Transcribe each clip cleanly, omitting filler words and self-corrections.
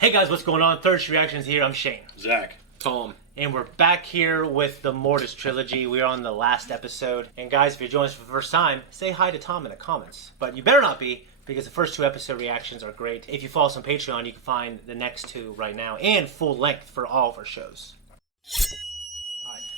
Hey guys, what's going on? Third Street Reactions here. I'm Shane. Zach. Tom. And we're back here with the Mortis trilogy. We're on the last episode. And guys, if you're joining us for the first time, say hi to Tom in the comments. But you better not be, because the first two episode reactions are great. If you follow us on Patreon, you can find the next two right now. And full length for all of our shows.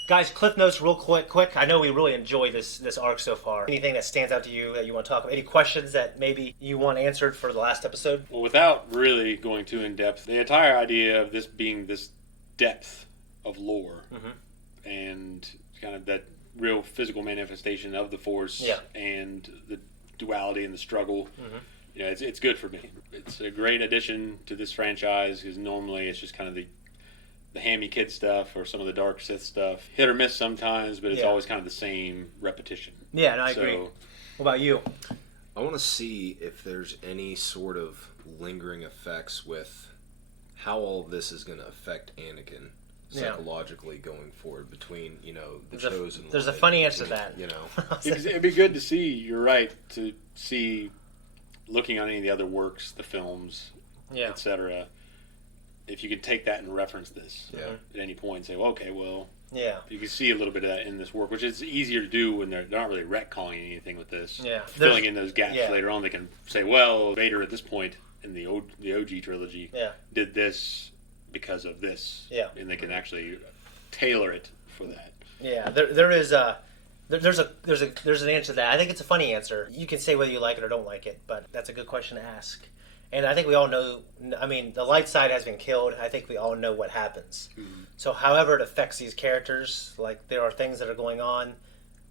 Guys, cliff notes real quick. I know we really enjoy this arc so far. Anything that stands out to you that you want to talk about? Any questions that maybe you want answered for the last episode? Well, without really going too in depth, the entire idea of this being this depth of lore and kind of that real physical manifestation of the Force and the duality and the struggle, you know, it's good for me. It's a great addition to this franchise because normally it's just kind of the hammy kid stuff or some of the dark Sith stuff. Hit or miss sometimes, but it's always kind of the same repetition. Yeah, and I agree. What about you? I want to see if there's any sort of lingering effects with how all of this is going to affect Anakin psychologically going forward between, you know, the chosen one. There's a funny answer to that. You know, it'd be good to see, you're right, to see, looking on any of the other works, the films, etc., if you could take that and reference this at any point and say, well, okay, well, you can see a little bit of that in this work, which is easier to do when they're not really retconning anything with this. Yeah. Filling in those gaps later on, they can say, well, Vader at this point in the OG trilogy did this because of this. Yeah. And they can actually tailor it for that. Yeah, there's an answer to that. I think it's a funny answer. You can say whether you like it or don't like it, but that's a good question to ask. And I think we all know, I mean, the light side has been killed. I think we all know what happens. So however it affects these characters, like there are things that are going on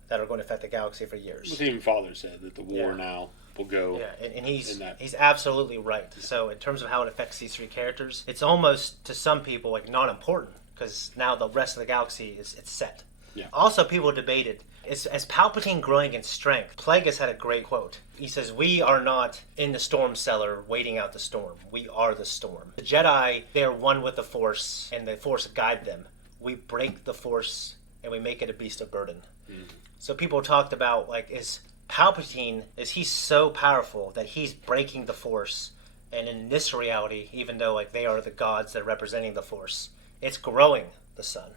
that are going to affect the galaxy for years. Well, even Father said that the war now will go. Yeah, and he's absolutely right. So in terms of how it affects these three characters, it's almost, to some people, like not important, because now the rest of the galaxy it's set. Yeah. Also, people debated, as Palpatine growing in strength, Plagueis had a great quote. He says, "We are not in the storm cellar waiting out the storm. We are the storm." The Jedi, they are one with the Force, and the Force guide them. We break the Force, and we make it a beast of burden. So people talked about, like, is he so powerful that he's breaking the Force? And in this reality, even though, like, they are the gods that are representing the Force, it's growing the sun.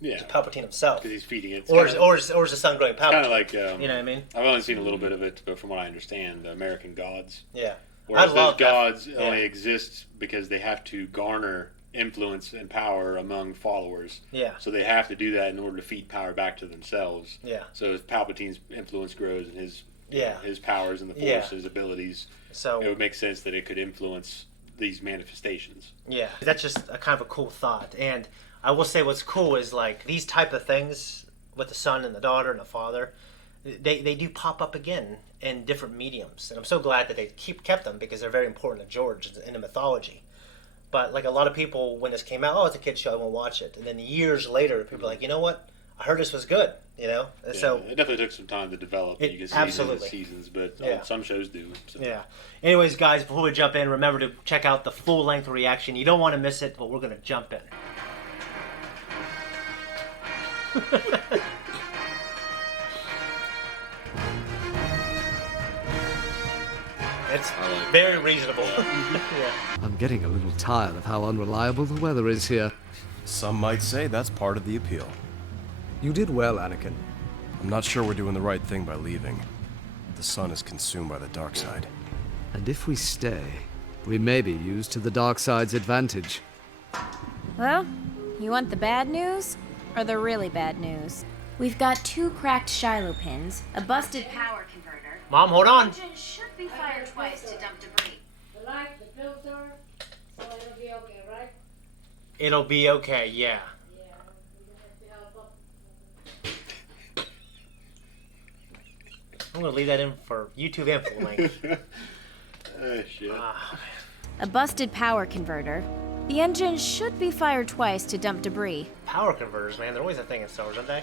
Yeah, Palpatine himself, because he's feeding it. Or is the sun growing Palpatine? Kind of like you know what I mean. I've only seen a little bit of it, but from what I understand, the American gods. Yeah, whereas those gods only exist because they have to garner influence and power among followers. Yeah. So they have to do that in order to feed power back to themselves. Yeah. So as Palpatine's influence grows and his powers and the Force, his abilities, so it would make sense that it could influence these manifestations. Yeah, that's just a kind of a cool thought. And I will say what's cool is, like, these type of things with the son and the daughter and the father, they do pop up again in different mediums. And I'm so glad that they kept them, because they're very important to George in the mythology. But, like, a lot of people, when this came out, it's a kid's show, I won't watch it. And then years later, people are like, you know what? I heard this was good, you know? Yeah, so it definitely took some time to develop. You can see it in the seasons, but some shows do. So. Yeah. Anyways, guys, before we jump in, remember to check out the full-length reaction. You don't want to miss it, but we're going to jump in. It's very reasonable. I'm getting a little tired of how unreliable the weather is here. Some might say that's part of the appeal. You did well, Anakin. I'm not sure we're doing the right thing by leaving. The sun is consumed by the dark side. And if we stay, we may be used to the dark side's advantage. Well, you want the bad news? Or the really bad news? We've got 2 cracked Shiloh pins, a busted power converter. Mom, hold on. The engine should be fired twice to dump debris. The light, the filter, so it'll be okay, right? It'll be okay, yeah. I'm gonna leave that in for YouTube and full length. Shit. A busted power converter. The engine should be fired twice to dump debris. Power converters, man, they're always a thing in Star Wars, aren't they?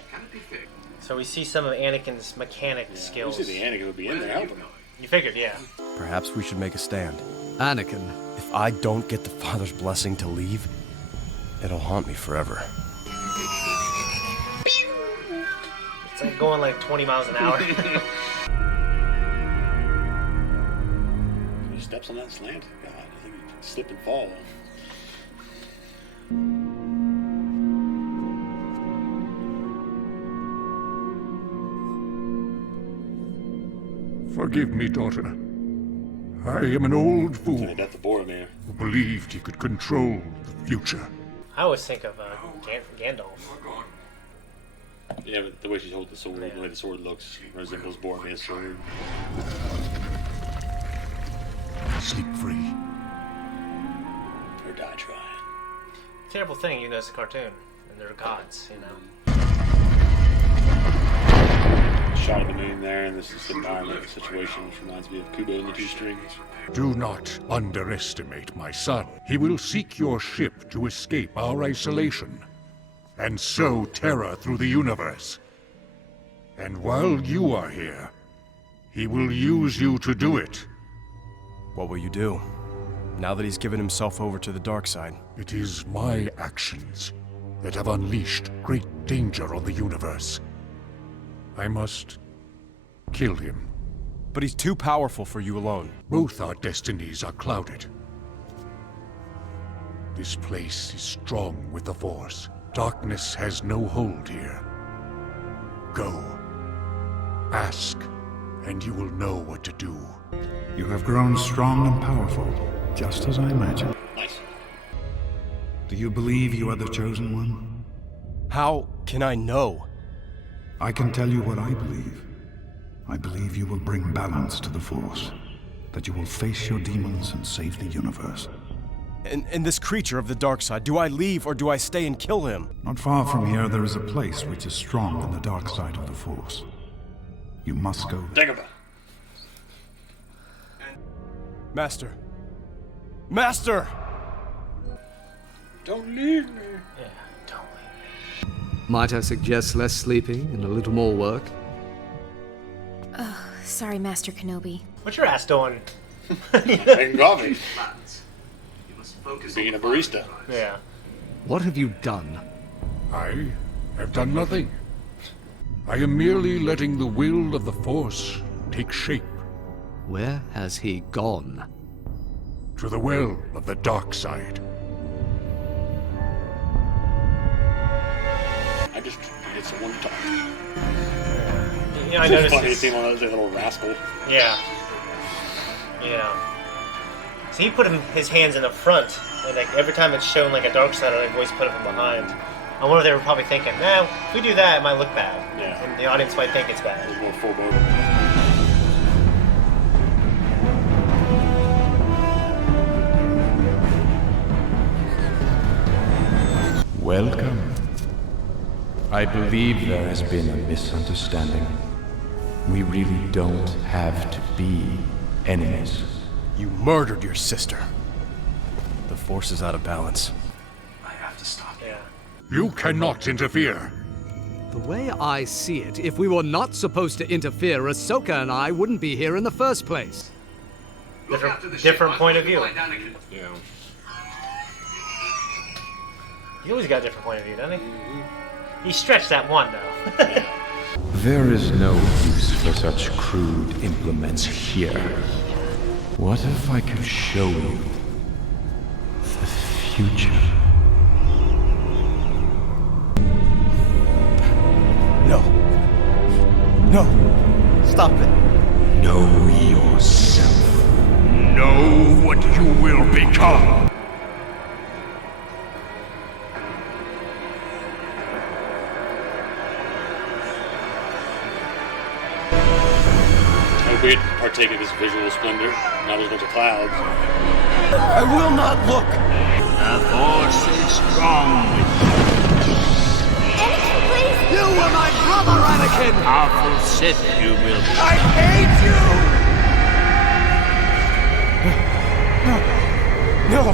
So we see some of Anakin's mechanic skills. You see the Anakin would be in there helping. You figured, yeah. Perhaps we should make a stand. Anakin. If I don't get the Father's blessing to leave, it'll haunt me forever. It's like going like 20 miles an hour. He steps on that slant. God, I think he'd slip and fall. Forgive me, daughter. I am an old fool who believed he could control the future. I always think of Gandalf. Yeah, but the way she holds the sword, the way the sword looks, resembles Boromir's sword. Sleep free. Or die trying. Terrible thing, you know, it's a cartoon, and they're gods, you know. Shot of the moon there, and this is the environment situation, which reminds me of Kubo and the Two Strings. Do not underestimate my son. He will seek your ship to escape our isolation, and sow terror through the universe. And while you are here, he will use you to do it. What will you do, now that he's given himself over to the dark side? It is my actions that have unleashed great danger on the universe. I must kill him. But he's too powerful for you alone. Both our destinies are clouded. This place is strong with the Force. Darkness has no hold here. Go. Ask, and you will know what to do. You have grown strong and powerful, just as I imagined. Nice. Do you believe you are the Chosen One? How can I know? I can tell you what I believe. I believe you will bring balance to the Force. That you will face your demons and save the universe. And this creature of the dark side, do I leave or do I stay and kill him? Not far from here, there is a place which is strong on the dark side of the Force. You must go there. Dagobah. Master. Master! Don't leave me. Yeah, don't leave me. Might I suggest less sleeping and a little more work? Oh, sorry, Master Kenobi. What's your ass doing? Making coffee. Being a barista. Yeah. What have you done? I have done nothing. I am merely letting the will of the Force take shape. Where has he gone? To the well of the dark side. I just needed someone to talk. Yeah, I noticed. It's funny to see one of those little rascal. Yeah. Yeah. So he put his hands in the front, and like every time it's shown like a dark side, I've always put him behind. I wonder if they were probably thinking, nah, if we do that, it might look bad. Yeah. And the audience might think it's bad. It's more foreboding. Welcome. I believe there has been a misunderstanding. We really don't have to be enemies. You murdered your sister. The Force is out of balance. I have to stop you. Yeah. You cannot interfere. The way I see it, if we were not supposed to interfere, Ahsoka and I wouldn't be here in the first place. Different point of view. Yeah. He always got a different point of view, doesn't he? He stretched that one, though. There is no use for such crude implements here. What if I could show you the future? No. No. Stop it. Know yourself. Know what you will become. We'd partake of this visual splendor. Now there's a bunch of clouds. I will not look. The Force is strong with you. Anakin, please! You were my brother, Anakin! Powerful Sith you will be. I hate you! No. No!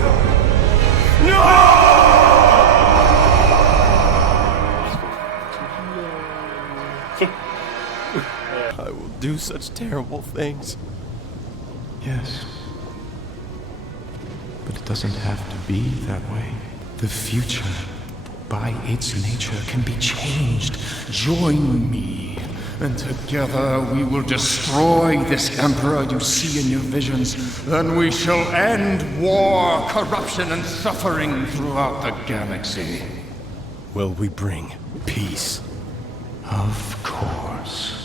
I will do such terrible things. Yes. But it doesn't have to be that way. The future, by its nature, can be changed. Join me, and together we will destroy this Emperor you see in your visions. Then we shall end war, corruption, and suffering throughout the galaxy. Will we bring peace? Of course.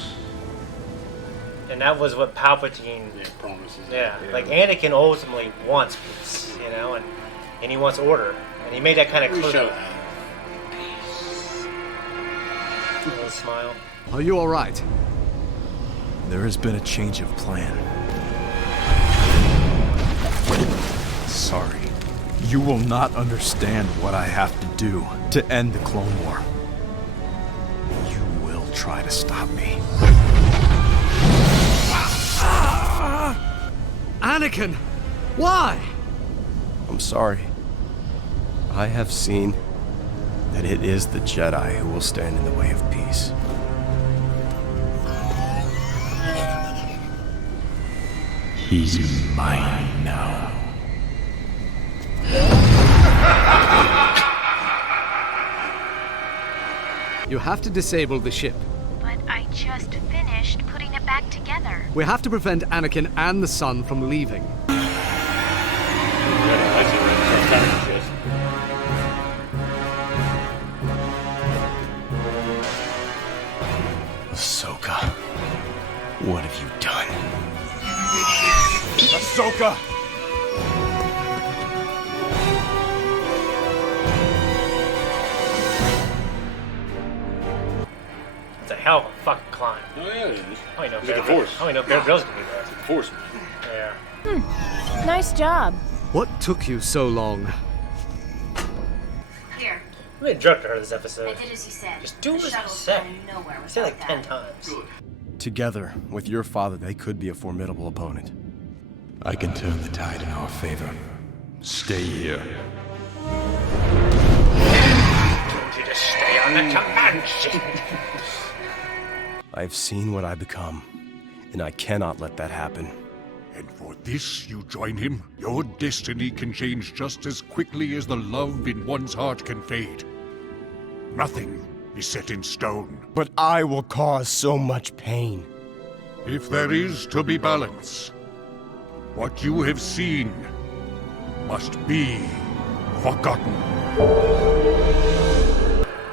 And that was what Palpatine promises. Yeah, like Anakin ultimately wants peace, you know, and he wants order, and he made that kind of clear. A little smile. Are you all right? There has been a change of plan. Sorry. You will not understand what I have to do to end the Clone War. You will try to stop me. Anakin! Why? I'm sorry. I have seen that it is the Jedi who will stand in the way of peace. He's mine now. You have to disable the ship. But I just finished putting it back together. We have to prevent Anakin and the Son from leaving. Ahsoka, what have you done? Ahsoka! It's a hell of a fucking climb. Oh yeah, it is. Oh, you know, It's like a force. Oh, you know, Bear Grylls can be there. It's like a force, man. Yeah. Nice job. What took you so long? Here. I'm gonna drunk to her this episode. I did as you said. Just do The as you shuttle's said. going nowhere I said like without 10 that. times. Together, with your father, they could be a formidable opponent. I can turn the tide in our favor. Stay here. You just stay on the command sheet. I've seen what I become, and I cannot let that happen. And for this you join him? Your destiny can change just as quickly as the love in one's heart can fade. Nothing is set in stone. But I will cause so much pain. If there is to be balance, what you have seen must be forgotten.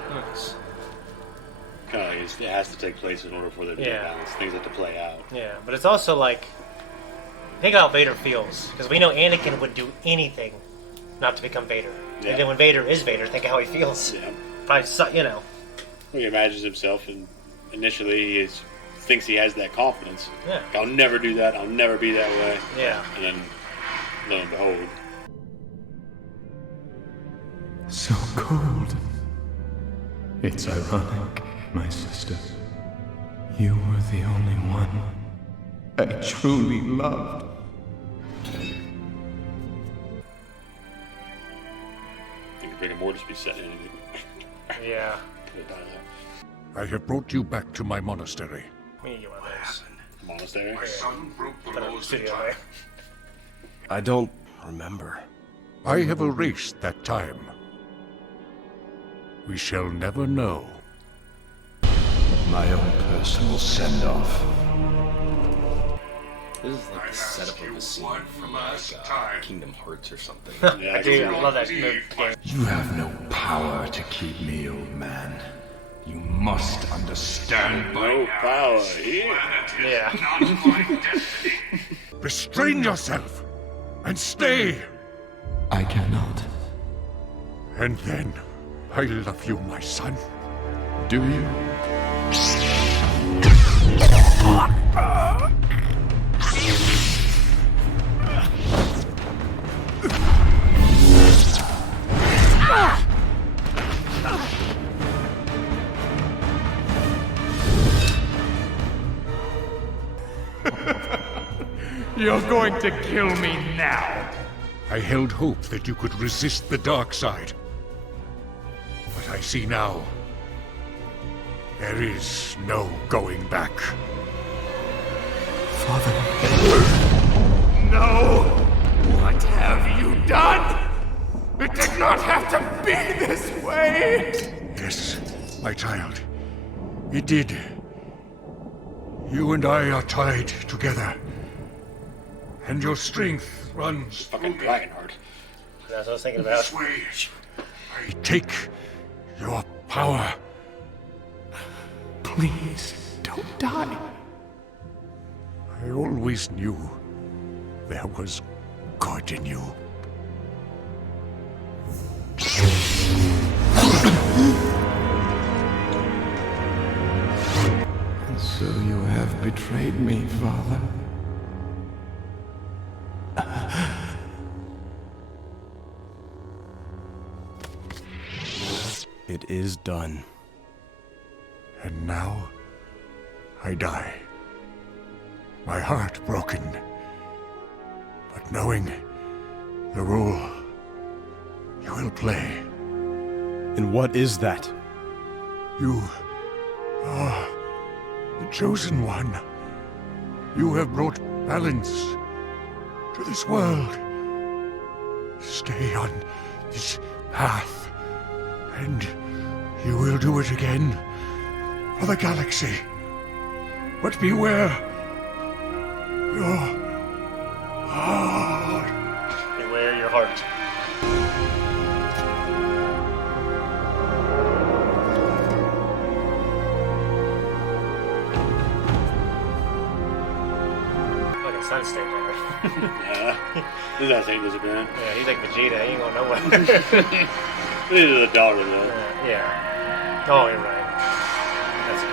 Nice. Kind of like it has to take place in order for there to be balance. Things have to play out. Yeah, but it's also like, think how Vader feels, because we know Anakin would do anything not to become Vader. Yeah. And then when Vader is Vader, think how he feels. Yeah. Probably, you know. He imagines himself, and initially he thinks he has that confidence. Yeah. I'll never do that. I'll never be that way. Yeah. And then, lo and behold. So cold. It's ironic, my sister. You were the only one I truly loved. I think Bring Mortis be set in anything. Yeah. I have brought you back to my monastery. We need to get one of those. Monastery? My son broke the Put it in the laws of studio time. there. I don't remember. I have erased that time. We shall never know. My own personal send-off. This is like the setup of a scene from like Kingdom Hearts or something. I do. I love that game. You have no power to keep me, old man. You must understand No power here. Yeah. Restrain yourself and stay. I cannot. And then, I love you, my son. Do you? You're going to kill me now. I held hope that you could resist the dark side. But I see now, there is no going back. Father. No! What have you done? It did not have to be this way! Yes, my child. It did. You and I are tied together. And your strength runs Fucking Dragonheart. That's what I was thinking about. this way. I take your power. Please, don't die. I always knew there was good in you. And so you have betrayed me, Father. It is done. And now, I die. My heart broken. But knowing the role you will play. And what is that? You are the chosen one. You have brought balance to this world. Stay on this path, and you will do it again for the galaxy. But beware your heart. Beware your heart. Like a sun state there. Yeah. This guy's ain't disappearing. Yeah, he's like Vegeta. He ain't going nowhere. But he's a daughter, though. Yeah. Oh, you're right. That's cool.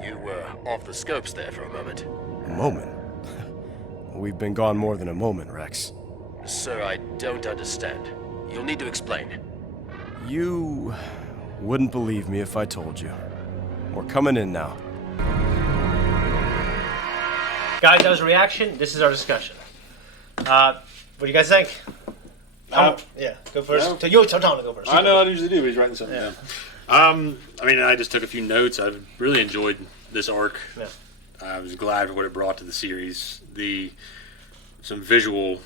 You were off the scopes there for a moment. A moment? We've been gone more than a moment, Rex. Sir, I don't understand. You'll need to explain. You wouldn't believe me if I told you. We're coming in now. Guy does reaction. This is our discussion. What do you guys think? Yeah, go first. No. You tell Tom to go first. I know I usually do, but he's writing something down. I mean, I just took a few notes. I really enjoyed this arc. Yeah. I was glad for what it brought to the series. Some visual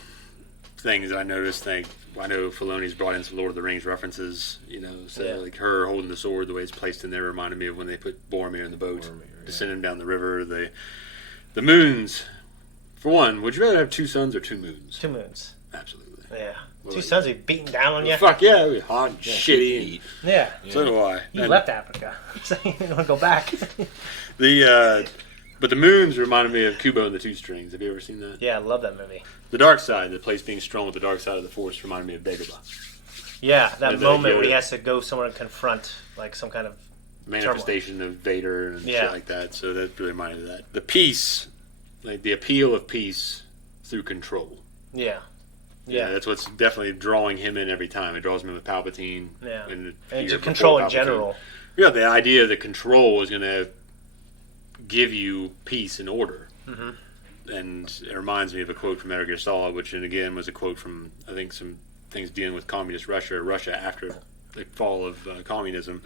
things I noticed. I know Filoni's brought in some Lord of the Rings references. Like her holding the sword, the way it's placed in there reminded me of when they put Boromir in the boat to send him down the river. The moons. For one, would you rather have 2 suns or 2 moons? 2 moons. Absolutely. Yeah. Well, 2 suns would be beating down on you. Fuck yeah, it would be hot and shitty. Yeah. So do I. You left Africa, so you don't want to go back. But the moons reminded me of Kubo and the Two Strings. Have you ever seen that? Yeah, I love that movie. The dark side, the place being strong with the dark side of the Force, reminded me of Dagobah. Yeah, that moment where he has to go somewhere and confront like some kind of manifestation of Vader and shit like that. So that really reminded me of that. The peace, like the appeal of peace through control. Yeah. Yeah, that's what's definitely drawing him in every time. It draws him in with Palpatine. Yeah. And to control in general. Yeah, the idea that control is going to give you peace and order. Mm-hmm. And it reminds me of a quote from Metal Gear Solid, which again was a quote from, I think, some things dealing with communist Russia after the fall of communism,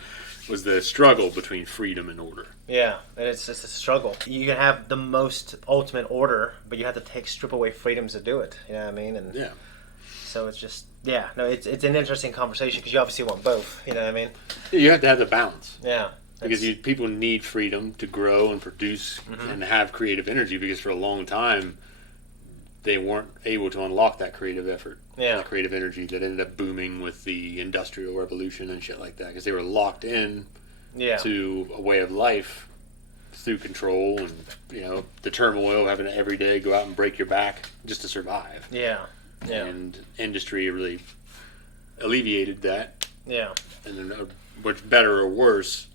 was the struggle between freedom and order. Yeah, and it's a struggle. You can have the most ultimate order, but you have to strip away freedoms to do it. You know what I mean? And yeah. So it's just, it's an interesting conversation because you obviously want both. You know what I mean? You have to have the balance. Yeah. Because people need freedom to grow and produce and have creative energy, because for a long time they weren't able to unlock that creative effort, that creative energy that ended up booming with the Industrial Revolution and shit like that, because they were locked in to a way of life through control and the turmoil of having to every day go out and break your back just to survive. And industry really alleviated that. And then which, better or worse,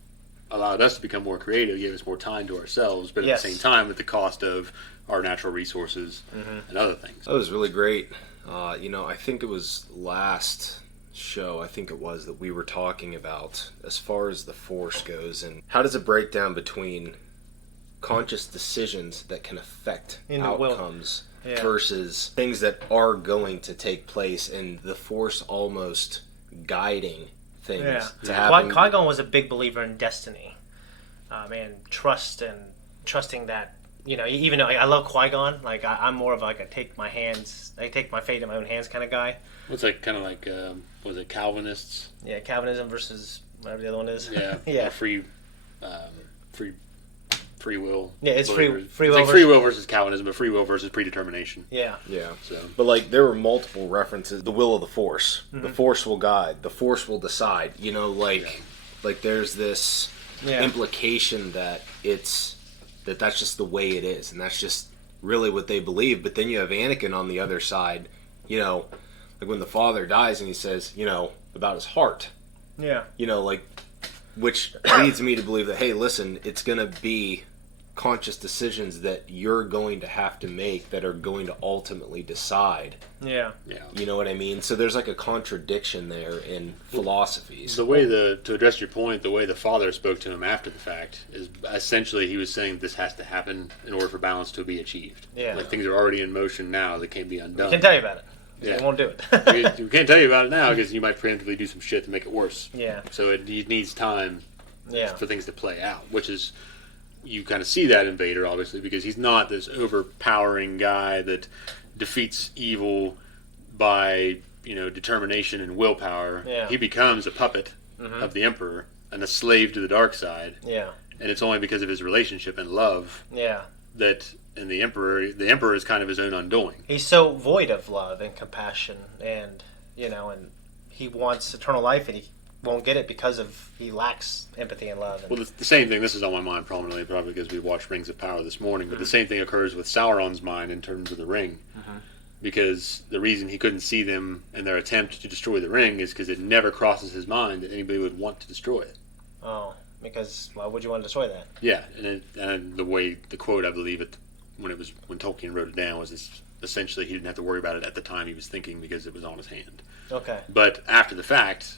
allowed us to become more creative, gave us more time to ourselves, but at the same time at the cost of our natural resources and other things. That was really great. I think it was last show, that we were talking about as far as the Force goes, and how does it break down between conscious decisions that can affect outcomes versus things that are going to take place, and the Force almost guiding things to happen. Qui-Gon was a big believer in destiny, and trusting that. Even though I love Qui-Gon, I'm more of I take my fate in my own hands kind of guy. What's that kind of like? Was it Calvinists? Yeah, Calvinism versus whatever the other one is. Yeah, free free will. Yeah, it's free will. It's like free will versus Calvinism, but free will versus predetermination. Yeah. Yeah. So, but like there were multiple references. The will of the Force. The Force will guide. The Force will decide. You know, like there's this implication that that's just the way it is, and that's just really what they believe. But then you have Anakin on the other side. You know, like when the father dies and he says, you know, about his heart. Yeah. You know, like, which leads me to believe that, hey, listen, it's going to be conscious decisions that you're going to have to make that are going to ultimately decide. Yeah. Yeah. You know what I mean? So there's like a contradiction there in philosophies. The way to address your point, the way the father spoke to him after the fact is essentially he was saying this has to happen in order for balance to be achieved. Yeah. Like things are already in motion now that can't be undone. I can tell you about it. Yeah. They won't do it. We can't tell you about it now because you might preemptively do some shit to make it worse. Yeah. So it needs time for things to play out, which is, you kind of see that in Vader, obviously, because he's not this overpowering guy that defeats evil by, you know, determination and willpower. Yeah. He becomes a puppet of the Emperor and a slave to the dark side. Yeah. And it's only because of his relationship and love that... And the Emperor is kind of his own undoing. He's so void of love and compassion, and you know, and he wants eternal life, and he won't get it because he lacks empathy and love. And well, the same thing. This is on my mind prominently, probably because we watched Rings of Power this morning. But the same thing occurs with Sauron's mind in terms of the ring, because the reason he couldn't see them in their attempt to destroy the ring is because it never crosses his mind that anybody would want to destroy it. Oh, because why would you want to destroy that? Yeah, and the quote I believe when Tolkien wrote it down was essentially he didn't have to worry about it at the time he was thinking because it was on his hand. Okay. But after the fact,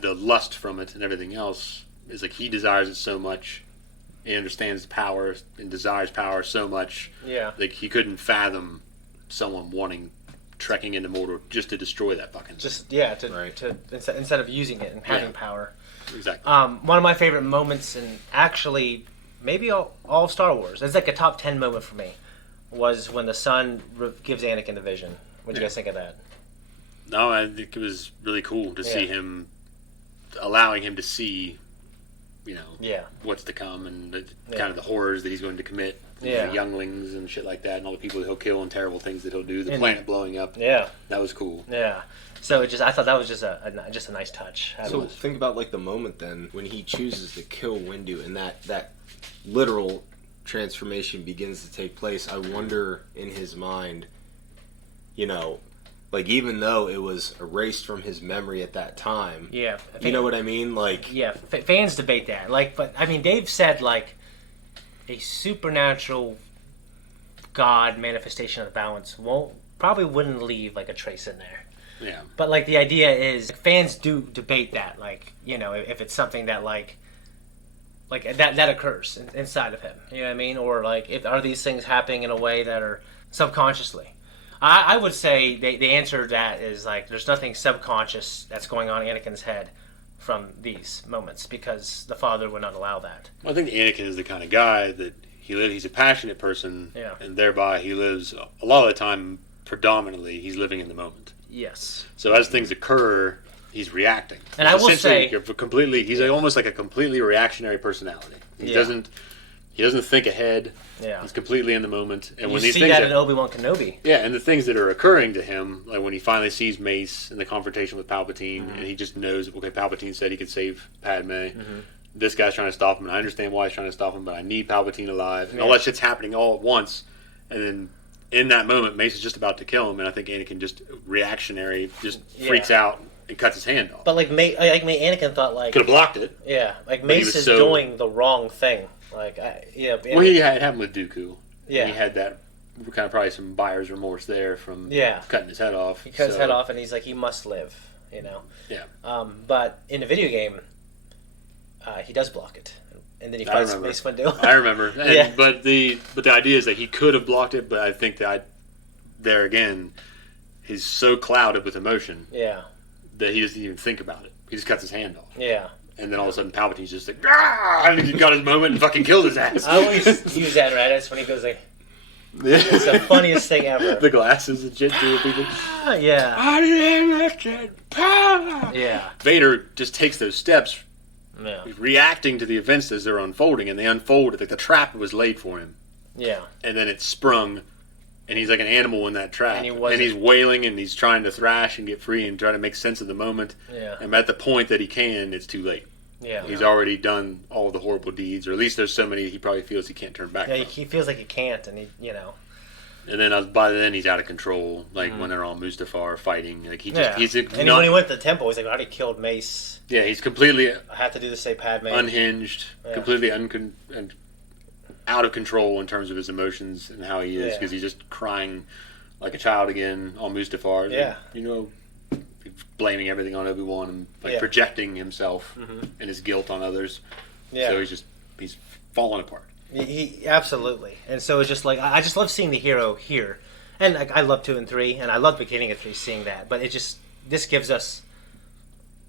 the lust from it and everything else is like he desires it so much, he understands the power and desires power so much. Yeah. Like he couldn't fathom someone trekking into Mordor just to destroy that fucking thing. Instead of using it and having power. Exactly. One of my favorite moments, and actually maybe all Star Wars, it's like a top 10 moment for me, was when the son gives Anakin the vision. What do you guys think of that? No, I think it was really cool to see him, allowing him to see, you know, what's to come and kind of the horrors that he's going to commit. The younglings and shit like that, and all the people that he'll kill and terrible things that he'll do. The planet blowing up. Yeah, that was cool. Yeah. So I thought that was just a nice touch. So think about like the moment then when he chooses to kill Windu, and that literal transformation begins to take place. I wonder in his mind, you know, like even though it was erased from his memory at that time. Yeah. You know what I mean? Like fans debate that. Like, but I mean, they've said like a supernatural God manifestation of balance probably wouldn't leave like a trace in there. Yeah. But like the idea is fans do debate that, like, you know, if it's something that like that occurs inside of him, you know what I mean? Or like are these things happening in a way that are subconsciously? I would say the answer to that is like there's nothing subconscious that's going on in Anakin's head from these moments because the father would not allow that. Well, I think Anakin is the kind of guy that he's a passionate person, and thereby he lives a lot of the time predominantly he's living in the moment. Yes. So as things occur, he's reacting. And I will say, he's almost like a completely reactionary personality. He doesn't think ahead. Yeah. He's completely in the moment. And you see that in Obi-Wan Kenobi. Yeah, and the things that are occurring to him, like when he finally sees Mace in the confrontation with Palpatine, and he just knows, okay, Palpatine said he could save Padme. This guy's trying to stop him, and I understand why he's trying to stop him, but I need Palpatine alive. And all that shit's happening all at once. And then in that moment, Mace is just about to kill him, and I think Anakin just reactionary, just freaks out and cuts his hand off. But Anakin thought like could have blocked it. Yeah, like Mace is doing the wrong thing. Like well, he had it happen with Dooku. Yeah, he had that kind of probably some buyer's remorse there from cutting his head off. He cut his head off, and he's like, he must live. You know. Yeah. But in the video game, he does block it. And then he fights Mace Windu. I remember. But the idea is that he could have blocked it, but I think that there again, he's so clouded with emotion that he doesn't even think about it. He just cuts his hand off. Yeah. And then all of a sudden Palpatine's just like, and he got his moment and fucking killed his ass. I always use that, right? That's when he goes like, it's the funniest thing ever. The glasses and shit to people. Yeah. Unlimited power. Yeah. Vader just takes those steps Yeah. He's reacting to the events as they're unfolding, and they unfolded like the trap was laid for him. Yeah. And then it sprung, and he's like an animal in that trap. And he's wailing, and he's trying to thrash and get free and try to make sense of the moment. Yeah. And at the point that he can, it's too late. Yeah. He's already done all the horrible deeds, or at least there's so many he probably feels he can't turn back. Yeah, he feels like he can't, and And then by then he's out of control. Like when they're on Mustafar fighting, like he's and when he went to the temple, he's like, I already killed Mace. Yeah, he's completely. I have to do the same Padme. Unhinged, completely and out of control in terms of his emotions and how he is, because he's just crying like a child again on Mustafar. Yeah, blaming everything on Obi-Wan and projecting himself and his guilt on others. Yeah, so he's falling apart. He absolutely, and so it's just like I just love seeing the hero here, and like I love 2 and 3, and I love the beginning of 3 seeing that, but this gives us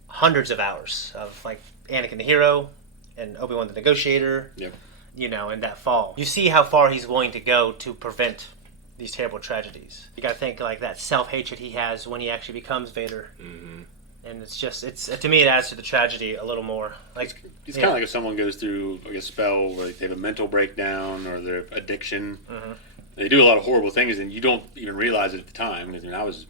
hundreds of hours of like Anakin the hero and Obi-Wan the negotiator. Yep. In that fall, you see how far he's willing to go to prevent these terrible tragedies. You got to think like that self-hatred he has when he actually becomes Vader. Mm-hmm. And it's to me, it adds to the tragedy a little more. Like it's kind of like if someone goes through like a spell where they have a mental breakdown or their addiction. Mm-hmm. They do a lot of horrible things, and you don't even realize it at the time. Because I was,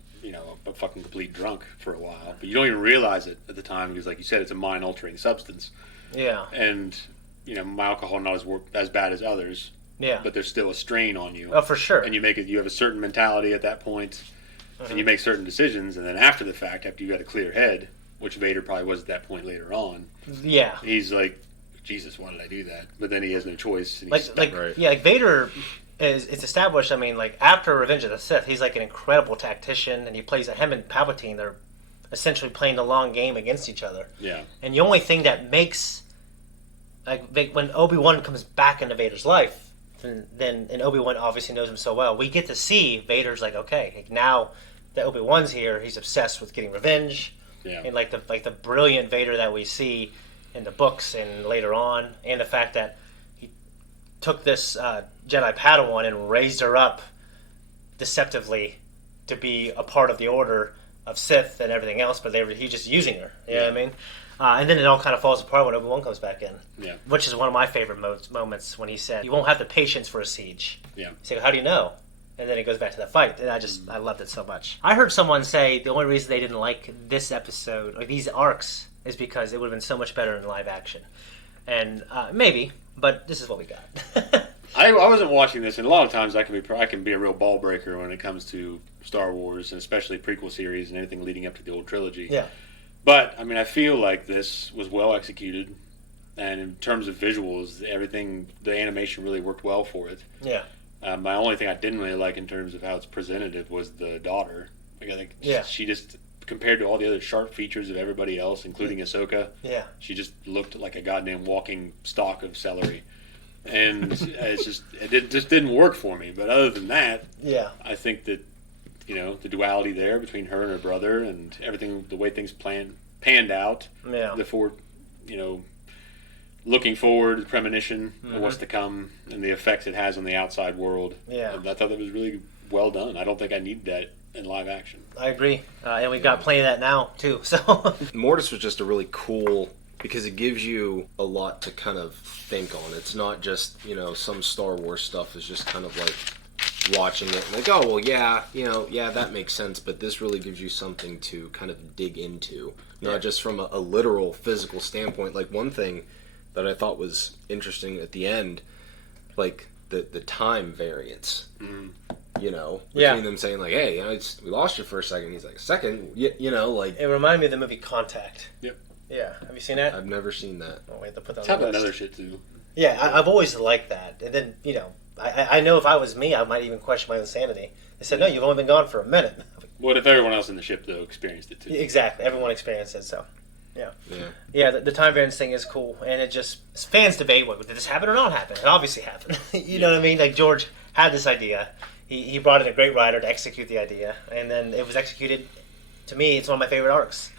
a fucking complete drunk for a while, but you don't even realize it at the time because, like you said, it's a mind-altering substance. Yeah. And my alcohol not as bad as others. Yeah. But there's still a strain on you. Oh, for sure. And you have a certain mentality at that point. And you make certain decisions, and then after the fact, after you got a clear head, which Vader probably was at that point later on. Yeah. He's like, Jesus, why did I do that? But then he has no choice. And like Vader it's established. I mean, like after Revenge of the Sith, he's like an incredible tactician, and he plays him and Palpatine. They're essentially playing the long game against each other. Yeah. And the only thing that makes when Obi-Wan comes back into Vader's life, and Obi-Wan obviously knows him so well, we get to see Vader's like, okay, now that Obi-Wan's here, he's obsessed with getting revenge. Yeah. And like the brilliant Vader that we see in the books and later on, and the fact that he took this Jedi Padawan and raised her up deceptively to be a part of the Order of Sith and everything else, but he's just using her. You know what I mean? And then it all kind of falls apart when Obi-Wan comes back in. Yeah. Which is one of my favorite moments when he said, "You won't have the patience for a siege." Yeah. He's like, "How do you know?" And then it goes back to the fight, and I loved it so much. I heard someone say the only reason they didn't like this episode or these arcs is because it would have been so much better in live action. And maybe, but this is what we got. I wasn't watching this, and a lot of times I can be a real ball breaker when it comes to Star Wars, and especially prequel series and anything leading up to the old trilogy. Yeah. But I feel like this was well executed, and in terms of visuals, everything, the animation really worked well for it. Yeah. My only thing I didn't really like in terms of how it's presented was the daughter. I think she just, compared to all the other sharp features of everybody else, including Ahsoka, she just looked like a goddamn walking stalk of celery. And it just didn't work for me. But other than that, I think that, the duality there between her and her brother and everything, the way things panned out, the looking forward, the premonition of what's to come, and the effects it has on the outside world. Yeah. I thought that was really well done. I don't think I need that in live action. I agree. And we've got plenty of that now, too. So Mortis was just a really cool, because it gives you a lot to kind of think on. It's not just, some Star Wars stuff is just kind of like watching it and like, oh, well, yeah, that makes sense, but this really gives you something to kind of dig into. Not just from a literal, physical standpoint. Like, one thing that I thought was interesting at the end, like the time variance, between them saying like, hey, we lost you for a second. He's like, a second, like. It reminded me of the movie Contact. Yep. Yeah, have you seen that? I've never seen that. Oh, we have to put that It's on the happened list. other shit too. Yeah, I've always liked that. And then, I know if I was me, I might even question my own sanity. They said, no, you've only been gone for a minute. What if everyone else in the ship, though, experienced it too? Exactly. Everyone experienced it, so. Yeah, the time variance thing is cool, and it just fans debate, did this happen or not happen? It obviously happened. You know what I mean? Like, George had this idea. He brought in a great writer to execute the idea, and then it was executed. To me, it's one of my favorite arcs.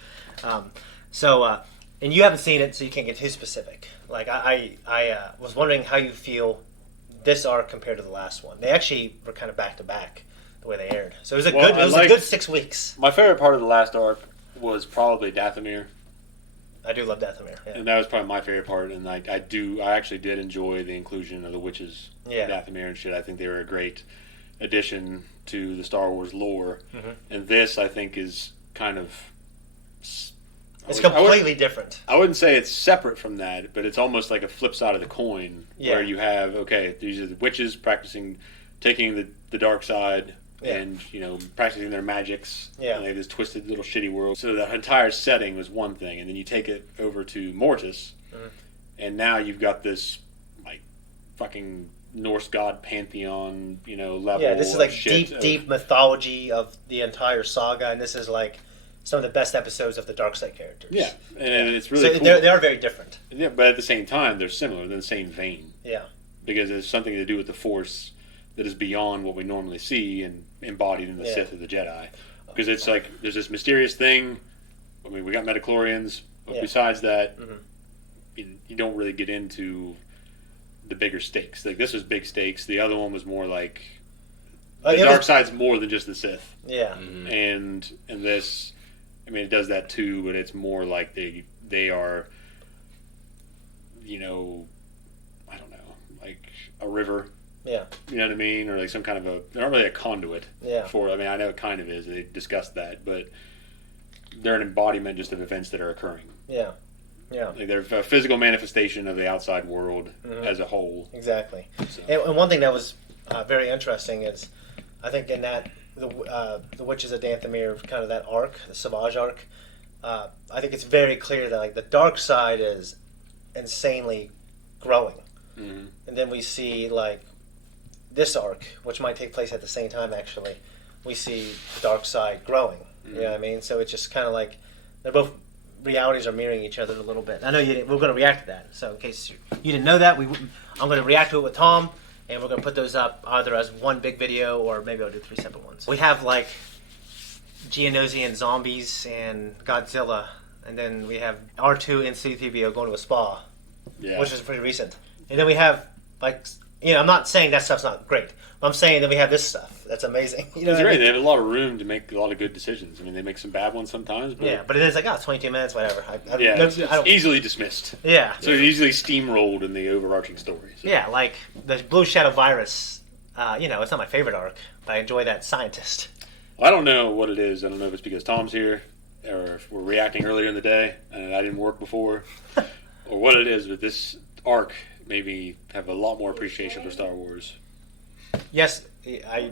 And you haven't seen it, so you can't get too specific. Like, I was wondering how you feel this arc compared to the last one. They actually were kind of back to back the way they aired, so it was a good 6 weeks. My favorite part of the last arc was probably Dathomir. I do love Dathomir. Yeah. And that was probably my favorite part. And I actually did enjoy the inclusion of the witches, Dathomir and shit. I think they were a great addition to the Star Wars lore. Mm-hmm. And this, I think, is kind of... It's completely different. I wouldn't say it's separate from that, but it's almost like a flip side of the coin, where you have, these are the witches taking the dark side and, practicing their magics. Yeah. And they have this twisted little shitty world. So the entire setting was one thing, and then you take it over to Mortis, and now you've got this, like, fucking Norse god pantheon, level. Yeah, this is like deep mythology of the entire saga, and this is like some of the best episodes of the dark side characters. Yeah, and it's really cool. They are very different. Yeah, but at the same time, they're similar. They're in the same vein. Yeah. Because it's something to do with the Force that is beyond what we normally see and embodied in the Sith or the Jedi. Because it's like, there's this mysterious thing. I mean, we got midichlorians, but besides that, you don't really get into the bigger stakes. Like, this was big stakes. The other one was more like, the dark side's more than just the Sith. Yeah. Mm-hmm. And this... I mean, it does that too, but it's more like they are, I don't know, like a river. Yeah. You know what I mean? Or like some kind of they're not really a conduit. Yeah. I mean, I know it kind of is. They discussed that, but they're an embodiment just of events that are occurring. Yeah. Yeah. Like they're a physical manifestation of the outside world as a whole. Exactly. So. And one thing that was very interesting is, I think in that, the Witches of Dathomir, kind of that arc, the Savage arc, I think it's very clear that like the dark side is insanely growing. Mm-hmm. And then we see like this arc, which might take place at the same time actually, we see the dark side growing. Mm-hmm. You know what I mean? So it's just kind of like they're both realities are mirroring each other a little bit. I know we're going to react to that. So in case you didn't know that, I'm going to react to it with Tom. And we're going to put those up either as one big video or maybe I'll do 3 separate ones. We have like Geonosian zombies and Godzilla. And then we have R2 and C-3PO going to a spa. Yeah. Which is pretty recent. And then we have like, I'm not saying that stuff's not great. But I'm saying that we have this stuff. That's amazing. It's great. I mean? They have a lot of room to make a lot of good decisions. I mean, they make some bad ones sometimes. But... Yeah, but it is like, 22 minutes, whatever. It's easily dismissed. Yeah. So it's easily steamrolled in the overarching story. So. Yeah, like the Blue Shadow virus, it's not my favorite arc, but I enjoy that scientist. Well, I don't know what it is. I don't know if it's because Tom's here or if we're reacting earlier in the day and I didn't work before or what it is, but this arc made me have a lot more appreciation for Star Wars. Yes, I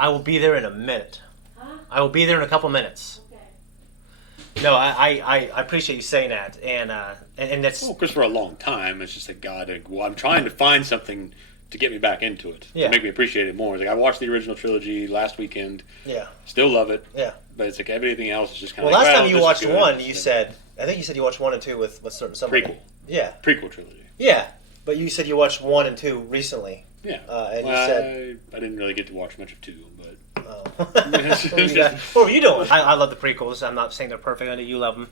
will be there in a minute. Huh? I will be there in a couple minutes. Okay. No, I appreciate you saying that, and that's because for a long time it's just like I'm trying to find something to get me back into it, to make me appreciate it more. It's like I watched the original trilogy last weekend. Yeah, still love it. Yeah, but it's like everything else is just kind of. Well, last time you watched one, you said I think you said you watched 1 and 2 with certain somebody. Prequel. Yeah, prequel trilogy. Yeah, but you said you watched 1 and 2 recently. Yeah, and you said I didn't really get to watch much of 2, but what were you doing? I love the prequels. I'm not saying they're perfect. I know you love them,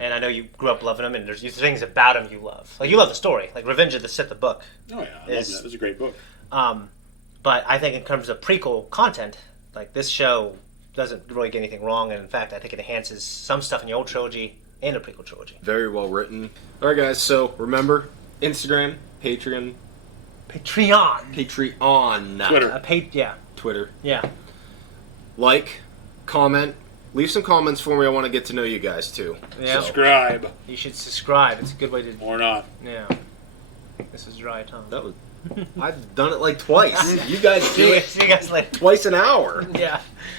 and I know you grew up loving them. And there's things about them you love. Like you love the story, like Revenge of the Sith, the book. Oh yeah, I love that. It's a great book. But I think in terms of prequel content, like this show doesn't really get anything wrong, and in fact, I think it enhances some stuff in the old trilogy and the prequel trilogy. Very well written. All right, guys. So remember, Instagram, Patreon. Twitter. Twitter. Yeah. Like, comment, leave some comments for me. I want to get to know you guys too. Yeah. Subscribe. You should subscribe. It's a good way to. Or not. Yeah. This is dry, Tom. That was. I've done it like twice. You guys do it. See you guys later. Twice an hour. Yeah.